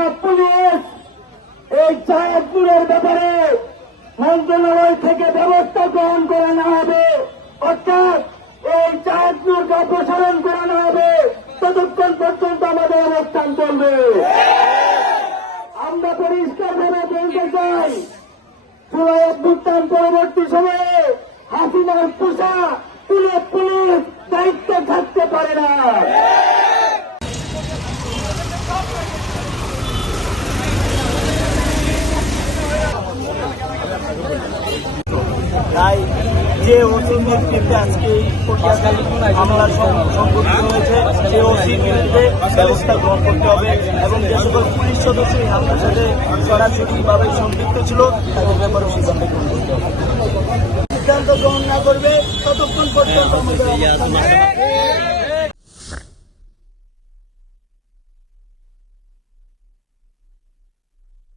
থানা পুলিশ এই চাঁদপুরের ব্যাপারে মন্ত্রণালয় থেকে ব্যবস্থা গ্রহণ করানো হবে, অর্থাৎ এই চাঁদপুরকে অপসারণ করানো হবে। ততক্ষণ পর্যন্ত আমাদের অবস্থান চলবে। আমরা পরিষ্কারভাবে বলতে চাই, জুলাই অভ্যুত্থান পরবর্তী সময়ে হাসিনার পোষা পুলিশ দায়িত্বে থাকতে পারে না। তাই যে ওসির নেতৃত্বে আজকে এই পটিয়াখালী হামলা সংঘটিত হয়েছে, সে ওসির বিরুদ্ধে ব্যবস্থা গ্রহণ করতে হবে এবং যে সকল পুলিশ সদস্য এই হামলার সাথে সরাসরিভাবে সম্পৃক্ত ছিল তাদের ব্যাপারেও সিদ্ধান্ত গ্রহণ করতে হবে। সিদ্ধান্ত গ্রহণ না করবে ততক্ষণ পর্যন্ত আমাদের